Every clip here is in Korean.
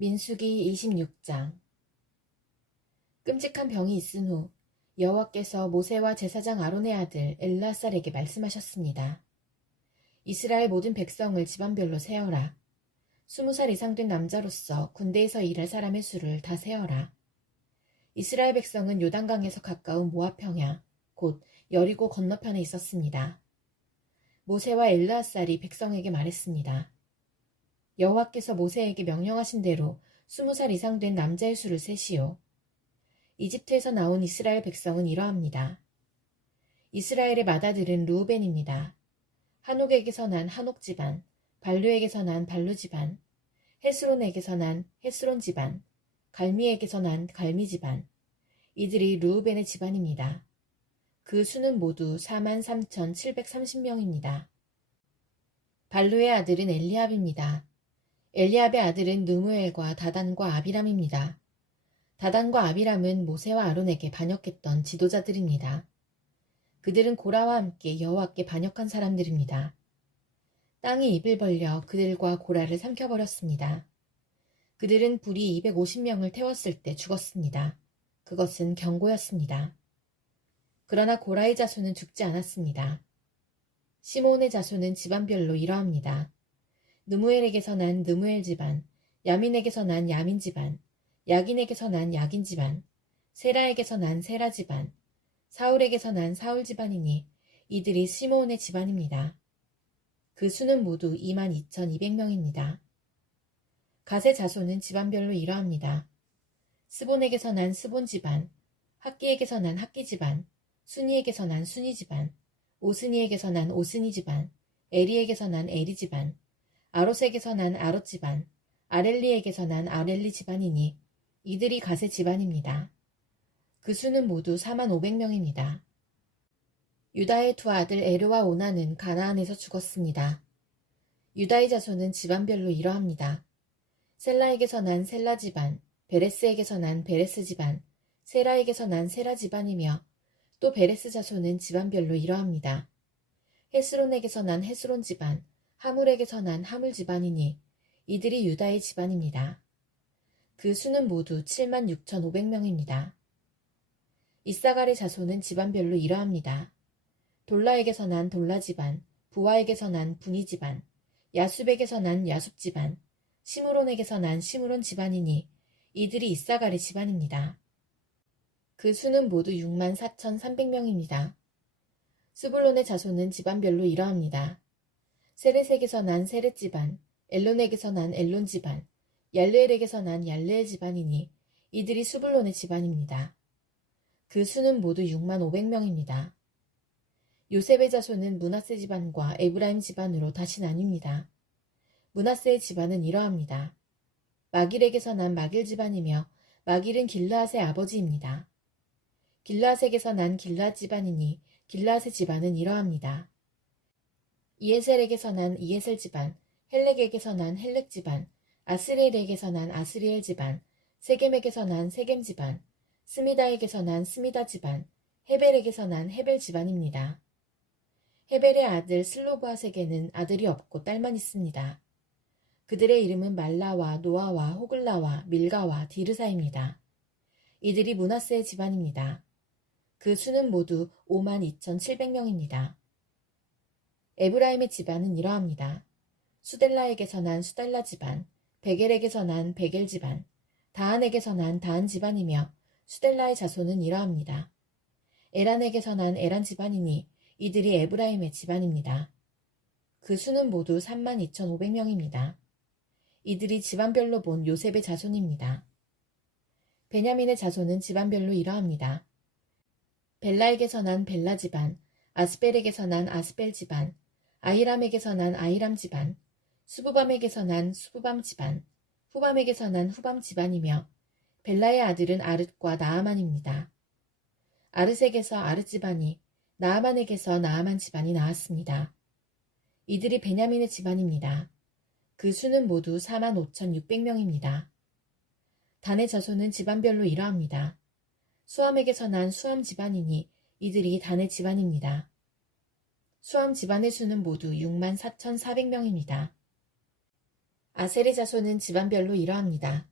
민수기 26장. 끔찍한 병이 있은 후 여호와께서 모세와 제사장 아론의 아들 엘르아살에게 말씀하셨습니다. 이스라엘 모든 백성을 집안별로 세어라. 20살 이상 된 남자로서 군대에서 일할 사람의 수를 다 세어라. 이스라엘 백성은 요단강에서 가까운 모압 평야, 곧 여리고 건너편에 있었습니다. 모세와 엘르아살이 백성에게 말했습니다. 여호와께서 모세에게 명령하신 대로 20살 이상 된 남자의 수를 세시오. 이집트에서 나온 이스라엘 백성은 이러합니다. 이스라엘의 맏아들은 르우벤입니다. 한옥에게서 난 한옥 집안, 발루에게서 난 발루 집안, 헤스론에게서 난 헤스론 집안, 갈미에게서 난 갈미 집안. 이들이 르우벤의 집안입니다. 그 수는 모두 43,730명입니다. 발루의 아들은 엘리압입니다. 엘리압의 아들은 느무엘과 다단과 아비람입니다. 다단과 아비람은 모세와 아론에게 반역했던 지도자들입니다. 그들은 고라와 함께 여호와께 반역한 사람들입니다. 땅이 입을 벌려 그들과 고라를 삼켜버렸습니다. 그들은 불이 250명을 태웠을 때 죽었습니다. 그것은 경고였습니다. 그러나 고라의 자손은 죽지 않았습니다. 시므온의 자손은 집안별로 이러합니다. 느무엘에게서 난 느무엘 집안, 야민에게서 난 야민 집안, 야긴에게서 난 야긴 집안, 세라에게서 난 세라 집안, 사울에게서 난 사울 집안이니 이들이 시므온의 집안입니다. 그 수는 모두 22,200명입니다. 갓의 자손은 집안별로 이러합니다. 스본에게서 난 스본 집안, 학기에게서 난 학기 집안, 순이에게서 난 순이 집안, 오스니에게서 난 오스니 집안, 에리에게서 난 에리 집안, 아롯에게서 난 아롯 집안, 아렐리에게서 난 아렐리 집안이니 이들이 갓의 집안입니다. 그 수는 모두 45,000명입니다. 유다의 두 아들 에르와 오나는 가나안에서 죽었습니다. 유다의 자손은 집안별로 이러합니다. 셀라에게서 난 셀라 집안, 베레스에게서 난 베레스 집안, 세라에게서 난 세라 집안이며 또 베레스 자손은 집안별로 이러합니다. 헤스론에게서 난 헤스론 집안, 하물에게서 난 하물 집안이니 이들이 유다의 집안입니다. 그 수는 모두 76,500명입니다. 이사갈의 자손은 집안별로 이러합니다. 돌라에게서 난 돌라 집안, 부하에게서 난 분이 집안, 야숲에게서 난 야숲 집안, 시므론에게서 난 시므론 집안이니 이들이 이사갈의 집안입니다. 그 수는 모두 64,300명입니다. 스불론의 자손은 집안별로 이러합니다. 세렛에게서 난 세렛 집안, 엘론에게서 난 엘론 집안, 얄레엘에게서 난 얄레엘 집안이니 이들이 스불론의 집안입니다. 그 수는 모두 65,000명입니다. 요셉의 자손은 므낫세 집안과 에브라임 집안으로 다시 나뉩니다. 므낫세의 집안은 이러합니다. 마길에게서 난 마길 집안이며 마길은 길르앗의 아버지입니다. 길르앗에게서 난 길르앗 집안이니 길르앗의 집안은 이러합니다. 이에셀에게서 난 이에셀 집안, 헬렉에게서 난 헬렉 집안, 아스리엘에게서 난 아스리엘 집안, 세겜에게서 난 세겜 집안, 스미다에게서 난 스미다 집안, 헤벨에게서 난 헤벨 집안입니다. 헤벨의 아들 슬로브앗에게는 아들이 없고 딸만 있습니다. 그들의 이름은 말라와 노아와 호글라와 밀가와 디르사입니다. 이들이 므낫세의 집안입니다. 그 수는 모두 52,700명입니다. 에브라임의 집안은 이러합니다. 수델라에게서 난 수달라 집안, 베겔에게서 난 베겔 집안, 다한에게서 난 다한 집안이며 수델라의 자손은 이러합니다. 에란에게서 난 에란 집안이니 이들이 에브라임의 집안입니다. 그 수는 모두 32,500명입니다. 이들이 집안별로 본 요셉의 자손입니다. 베냐민의 자손은 집안별로 이러합니다. 벨라에게서 난 벨라 집안, 아스벨에게서 난 아스벨 집안, 아히람에게서 난 아히람 집안, 수부밤에게서 난 수부밤 집안, 후밤에게서 난 후밤 집안이며 벨라의 아들은 아릇과 나아만입니다. 아릇에게서 아릇 집안이, 나아만에게서 나아만 집안이 나왔습니다. 이들이 베냐민의 집안입니다. 그 수는 모두 45,600명입니다. 단의 자손은 집안별로 이러합니다. 수함에게서 난 수함 집안이니 이들이 단의 집안입니다. 수함 집안의 수는 모두 64,400명입니다. 아셀의 자손은 집안별로 이러합니다.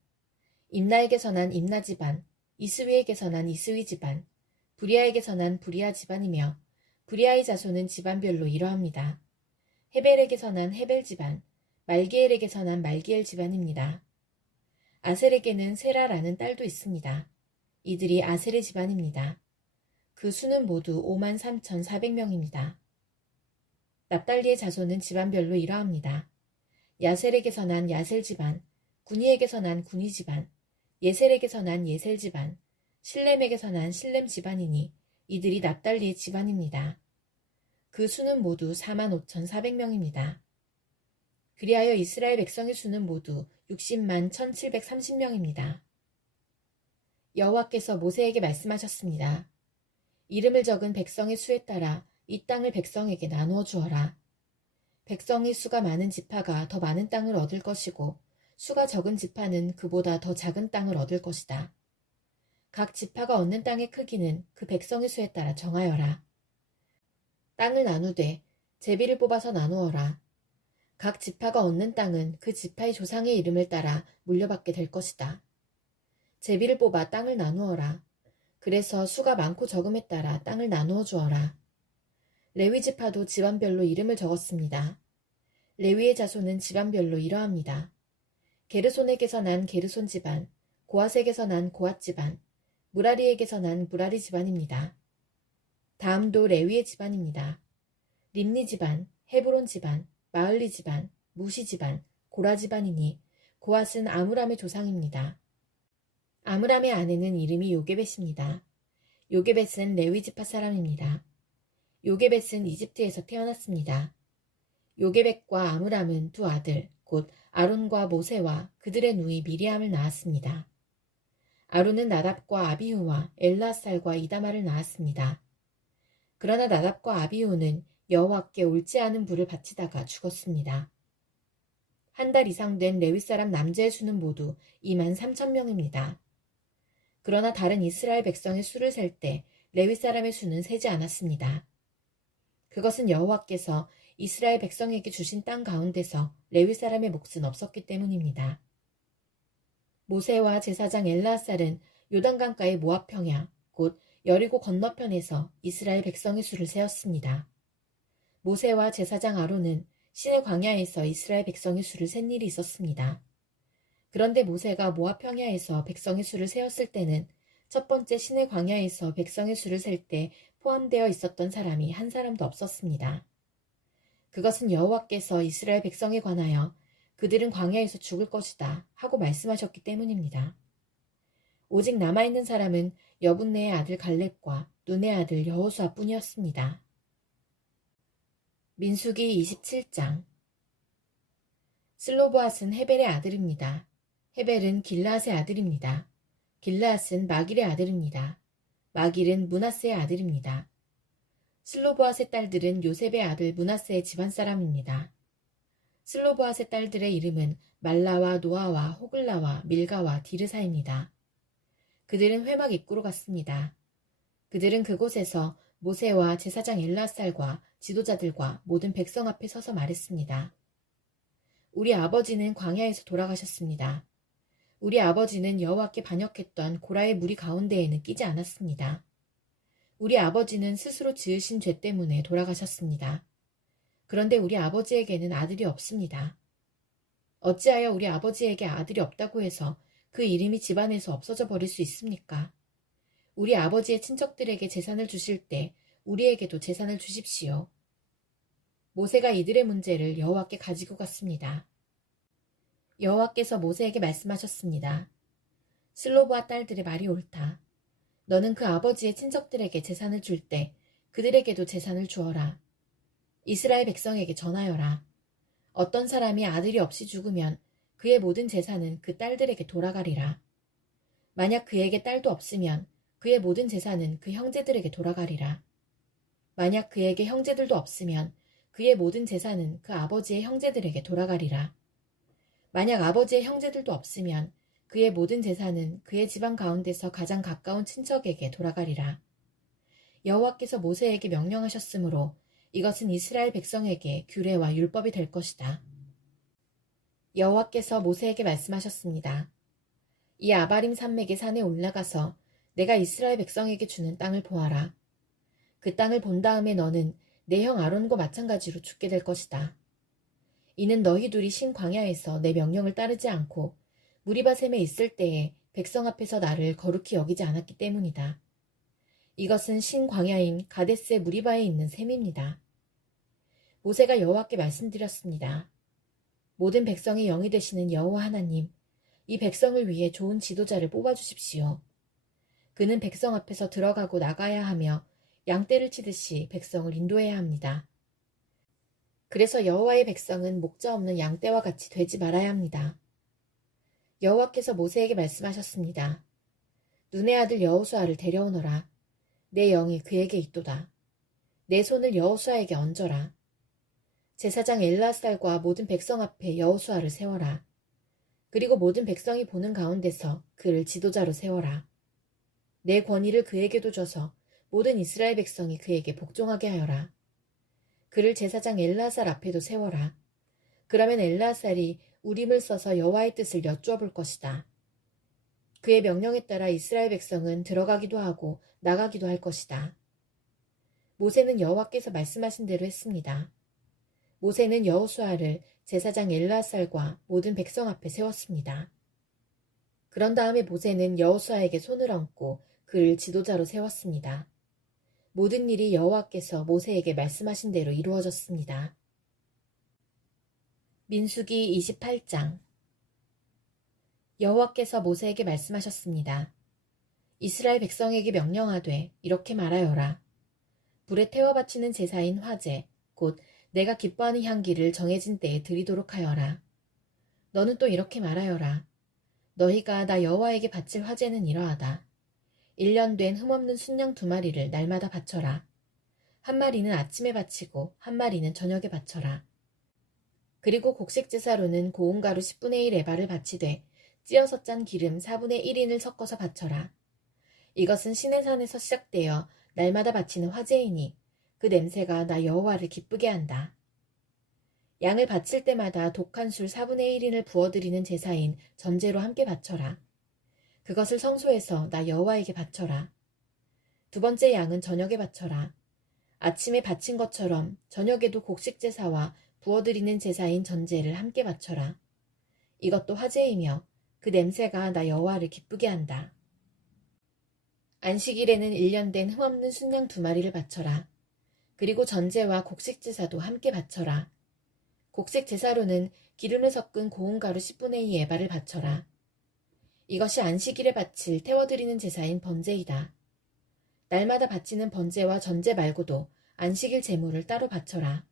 임나에게서 난 임나 집안, 이스위에게서 난 이스위 집안, 브리아에게서 난 브리아 집안이며 브리아의 자손은 집안별로 이러합니다. 헤벨에게서 난 헤벨 집안, 말기엘에게서 난 말기엘 집안입니다. 아셀에게는 세라라는 딸도 있습니다. 이들이 아셀의 집안입니다. 그 수는 모두 53,400명입니다. 납달리의 자손은 집안별로 이러합니다. 야셀에게서 난 야셀 집안, 구니에게서 난 구니 집안, 예셀에게서 난 예셀 집안, 실렘에게서 난 실렘 집안이니 이들이 납달리의 집안입니다. 그 수는 모두 45,400명입니다. 그리하여 이스라엘 백성의 수는 모두 60만 1,730명입니다. 여호와께서 모세에게 말씀하셨습니다. 이름을 적은 백성의 수에 따라 이 땅을 백성에게 나누어 주어라. 백성의 수가 많은 지파가 더 많은 땅을 얻을 것이고 수가 적은 지파는 그보다 더 작은 땅을 얻을 것이다. 각 지파가 얻는 땅의 크기는 그 백성의 수에 따라 정하여라. 땅을 나누되 제비를 뽑아서 나누어라. 각 지파가 얻는 땅은 그 지파의 조상의 이름을 따라 물려받게 될 것이다. 제비를 뽑아 땅을 나누어라. 그래서 수가 많고 적음에 따라 땅을 나누어 주어라. 레위 지파도 집안별로 이름을 적었습니다. 레위의 자손은 집안별로 이러합니다. 게르손에게서 난 게르손 집안, 고앗에게서 난 고앗 집안, 무라리에게서 난 무라리 집안입니다. 다음도 레위의 집안입니다. 림니 집안, 헤브론 집안, 마을리 집안, 무시 집안, 고라 집안이니 고앗은 아므람의 조상입니다. 아므람의 아내는 이름이 요게벳입니다. 요게벳은 레위 지파 사람입니다. 요게벳은 이집트에서 태어났습니다. 요게벳과 아므람은 두 아들, 곧 아론과 모세와 그들의 누이 미리암을 낳았습니다. 아론은 나답과 아비후와 엘르앗살과 이다말을 낳았습니다. 그러나 나답과 아비후는 여호와께 옳지 않은 불을 바치다가 죽었습니다. 한 달 이상 된 레위 사람 남자의 수는 모두 23,000명입니다. 그러나 다른 이스라엘 백성의 수를 셀 때 레위 사람의 수는 세지 않았습니다. 그것은 여호와께서 이스라엘 백성에게 주신 땅 가운데서 레위 사람의 몫은 없었기 때문입니다. 모세와 제사장 엘르앗살은 요단강가의 모압 평야, 곧 여리고 건너편에서 이스라엘 백성의 수를 세었습니다. 모세와 제사장 아론은 시내 광야에서 이스라엘 백성의 수를 센 일이 있었습니다. 그런데 모세가 모압 평야에서 백성의 수를 세었을 때는 첫 번째 시내 광야에서 백성의 수를 셀 때 포함되어 있었던 사람이 한 사람도 없었습니다. 그것은 여호와께서 이스라엘 백성에 관하여 그들은 광야에서 죽을 것이다 하고 말씀하셨기 때문입니다. 오직 남아있는 사람은 여분네의 아들 갈렙과 눈의 아들 여호수아뿐이었습니다. 민수기 27장. 슬로보앗은 헤벨의 아들입니다. 헤벨은 길르앗의 아들입니다. 길르앗은 마길의 아들입니다. 마길은 므낫세의 아들입니다. 슬로보앗의 딸들은 요셉의 아들 므낫세의 집안 사람입니다. 슬로보앗의 딸들의 이름은 말라와 노아와 호글라와 밀가와 디르사입니다. 그들은 회막 입구로 갔습니다. 그들은 그곳에서 모세와 제사장 엘르앗살과 지도자들과 모든 백성 앞에 서서 말했습니다. 우리 아버지는 광야에서 돌아가셨습니다. 우리 아버지는 여호와께 반역했던 고라의 무리 가운데에는 끼지 않았습니다. 우리 아버지는 스스로 지으신 죄 때문에 돌아가셨습니다. 그런데 우리 아버지에게는 아들이 없습니다. 어찌하여 우리 아버지에게 아들이 없다고 해서 그 이름이 집안에서 없어져 버릴 수 있습니까? 우리 아버지의 친척들에게 재산을 주실 때 우리에게도 재산을 주십시오. 모세가 이들의 문제를 여호와께 가지고 갔습니다. 여호와께서 모세에게 말씀하셨습니다. 슬로보아 딸들의 말이 옳다. 너는 그 아버지의 친척들에게 재산을 줄 때 그들에게도 재산을 주어라. 이스라엘 백성에게 전하여라. 어떤 사람이 아들이 없이 죽으면 그의 모든 재산은 그 딸들에게 돌아가리라. 만약 그에게 딸도 없으면 그의 모든 재산은 그 형제들에게 돌아가리라. 만약 그에게 형제들도 없으면 그의 모든 재산은 그 아버지의 형제들에게 돌아가리라. 만약 아버지의 형제들도 없으면 그의 모든 재산은 그의 집안 가운데서 가장 가까운 친척에게 돌아가리라. 여호와께서 모세에게 명령하셨으므로 이것은 이스라엘 백성에게 규례와 율법이 될 것이다. 여호와께서 모세에게 말씀하셨습니다. 이 아바림 산맥의 산에 올라가서 내가 이스라엘 백성에게 주는 땅을 보아라. 그 땅을 본 다음에 너는 내 형 아론과 마찬가지로 죽게 될 것이다. 이는 너희 둘이 신 광야에서 내 명령을 따르지 않고 무리바셈에 있을 때에 백성 앞에서 나를 거룩히 여기지 않았기 때문이다. 이것은 신 광야인 가데스의 무리바에 있는 셈입니다. 모세가 여호와께 말씀드렸습니다. 모든 백성의 영이 되시는 여호와 하나님, 이 백성을 위해 좋은 지도자를 뽑아주십시오. 그는 백성 앞에서 들어가고 나가야 하며 양떼를 치듯이 백성을 인도해야 합니다. 그래서 여호와의 백성은 목자 없는 양떼와 같이 되지 말아야 합니다. 여호와께서 모세에게 말씀하셨습니다. 눈의 아들 여호수아를 데려오너라. 내 영이 그에게 있도다. 내 손을 여호수아에게 얹어라. 제사장 엘르아살과 모든 백성 앞에 여호수아를 세워라. 그리고 모든 백성이 보는 가운데서 그를 지도자로 세워라. 내 권위를 그에게도 줘서 모든 이스라엘 백성이 그에게 복종하게 하여라. 그를 제사장 엘르아살 앞에도 세워라. 그러면 엘르아살이 우림을 써서 여호와의 뜻을 여쭈어 볼 것이다. 그의 명령에 따라 이스라엘 백성은 들어가기도 하고 나가기도 할 것이다. 모세는 여호와께서 말씀하신 대로 했습니다. 모세는 여호수아를 제사장 엘르아살과 모든 백성 앞에 세웠습니다. 그런 다음에 모세는 여호수아에게 손을 얹고 그를 지도자로 세웠습니다. 모든 일이 여호와께서 모세에게 말씀하신 대로 이루어졌습니다. 민수기 28장. 여호와께서 모세에게 말씀하셨습니다. 이스라엘 백성에게 명령하되 이렇게 말하여라. 불에 태워 바치는 제사인 화제, 곧 내가 기뻐하는 향기를 정해진 때에 드리도록 하여라. 너는 또 이렇게 말하여라. 너희가 나 여호와에게 바칠 화제는 이러하다. 1년 된 흠없는 순양 2마리를 날마다 바쳐라. 한 마리는 아침에 바치고 한 마리는 저녁에 바쳐라. 그리고 곡식제사로는 고운 가루 10분의 1 에바를 바치되 찌어서 짠 기름 4분의 1인을 섞어서 바쳐라. 이것은 시내산에서 시작되어 날마다 바치는 화제이니 그 냄새가 나 여호와를 기쁘게 한다. 양을 바칠 때마다 독한 술 4분의 1인을 부어드리는 제사인 전제로 함께 바쳐라. 그것을 성소에서 나 여호와에게 바쳐라. 두 번째 양은 저녁에 바쳐라. 아침에 바친 것처럼 저녁에도 곡식제사와 부어드리는 제사인 전제를 함께 바쳐라. 이것도 화제이며 그 냄새가 나 여호와를 기쁘게 한다. 안식일에는 1년 된 흠없는 순양 2마리를 바쳐라. 그리고 전제와 곡식제사도 함께 바쳐라. 곡식제사로는 기름을 섞은 고운 가루 10분의 2 에바를 바쳐라. 이것이 안식일에 바칠 태워드리는 제사인 번제이다. 날마다 바치는 번제와 전제 말고도 안식일 제물을 따로 바쳐라.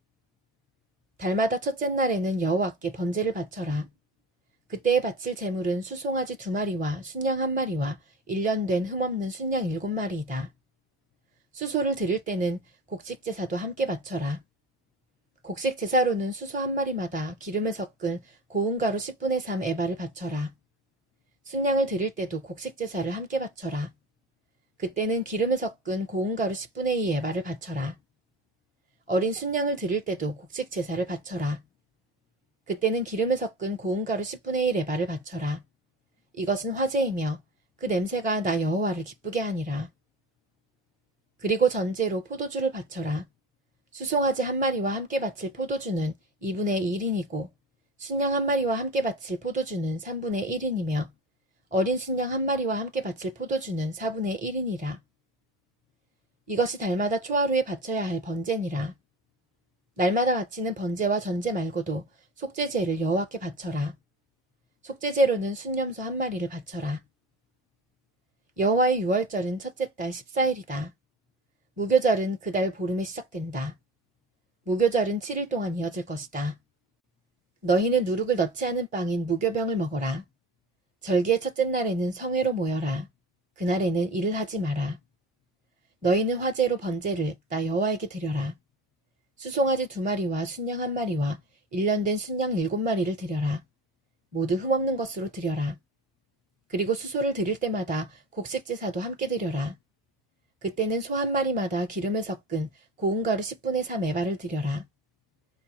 달마다 첫째 날에는 여호와께 번제를 바쳐라. 그때에 바칠 제물은 수송아지 2마리와 순양 1마리와 1년 된 흠없는 순양 7마리이다. 수소를 드릴 때는 곡식제사도 함께 바쳐라. 곡식제사로는 수소 1마리마다 기름을 섞은 고운 가루 10분의 3 에바를 바쳐라. 순양을 드릴 때도 곡식제사를 함께 바쳐라. 그때는 기름을 섞은 고운 가루 10분의 2 에바를 바쳐라. 어린 순양을 드릴 때도 곡식제사를 바쳐라. 그때는 기름을 섞은 고운 가루 10분의 1 에바를 바쳐라. 이것은 화제이며 그 냄새가 나 여호와를 기쁘게 하니라. 그리고 전제로 포도주를 바쳐라. 수송아지 1마리와 함께 바칠 포도주는 2분의 1인이고 순양 1마리와 함께 바칠 포도주는 3분의 1인이며 어린 순양 1마리와 함께 바칠 포도주는 4분의 1인이라. 이것이 달마다 초하루에 바쳐야 할 번제니라. 날마다 바치는 번제와 전제 말고도 속죄제를 여호와께 바쳐라. 속죄제로는 순염소 1마리를 바쳐라. 여호와의 유월절은 첫째 달 14일이다. 무교절은 그 달 보름에 시작된다. 무교절은 7일 동안 이어질 것이다. 너희는 누룩을 넣지 않은 빵인 무교병을 먹어라. 절기의 첫째 날에는 성회로 모여라. 그날에는 일을 하지 마라. 너희는 화제로 번제를 나 여호와에게 드려라. 수송아지 2마리와 순양 1마리와 1년 된 순양 7마리를 드려라. 모두 흠없는 것으로 드려라. 그리고 수소를 드릴 때마다 곡식제사도 함께 드려라. 그때는 소 1마리마다 기름을 섞은 고운 가루 10분의 3 에바를 드려라.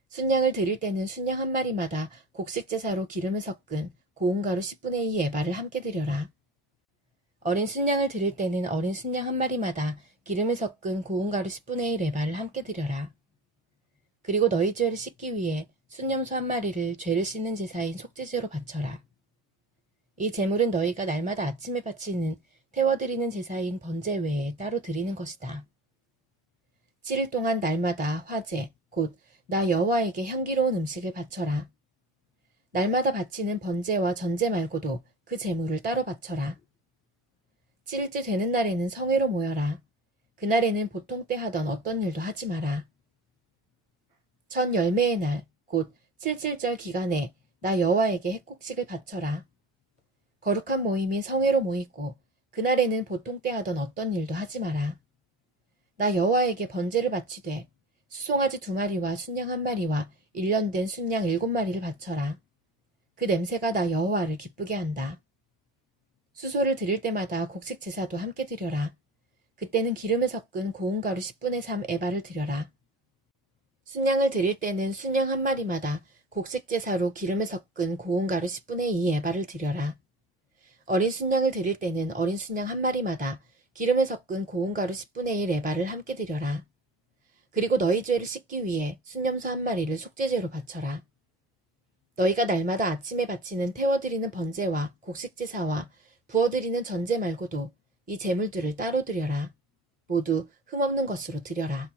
순양을 드릴 때는 순양 한 마리마다 곡식제사로 기름을 섞은 고운 가루 10분의 2 에바를 함께 드려라. 어린 순양을 드릴 때는 어린 순양 한 마리마다 기름을 섞은 고운 가루 10분의 1 에바를 함께 드려라. 그리고 너희 죄를 씻기 위해 순염소 한 마리를 죄를 씻는 제사인 속죄제로 바쳐라. 이 제물은 너희가 날마다 아침에 바치는 태워드리는 제사인 번제 외에 따로 드리는 것이다. 7일 동안 날마다 화제, 곧 나 여호와에게 향기로운 음식을 바쳐라. 날마다 바치는 번제와 전제 말고도 그 제물을 따로 바쳐라. 7일째 되는 날에는 성회로 모여라. 그날에는 보통 때 하던 어떤 일도 하지 마라. 첫 열매의 날, 곧 칠칠절 기간에 나 여호와에게 핵곡식을 바쳐라. 거룩한 모임인 성회로 모이고 그날에는 보통 때 하던 어떤 일도 하지 마라. 나 여호와에게 번제를 바치되 수송아지 2마리와 순양 1마리와 1년 된 순양 7마리를 바쳐라. 그 냄새가 나 여호와를 기쁘게 한다. 수소를 드릴 때마다 곡식 제사도 함께 드려라. 그때는 기름을 섞은 고운 가루 10분의 3 에바를 드려라. 순양을 드릴 때는 순양 한 마리마다 곡식 제사로 기름을 섞은 고운 가루 10분의 2 에바를 드려라. 어린 순양을 드릴 때는 어린 순양 한 마리마다 기름을 섞은 고운 가루 10분의 1 에바를 함께 드려라. 그리고 너희 죄를 씻기 위해 순염소 한 마리를 속죄제로 바쳐라. 너희가 날마다 아침에 바치는 태워드리는 번제와 곡식제사와 부어드리는 전제 말고도 이 제물들을 따로 드려라. 모두 흠없는 것으로 드려라.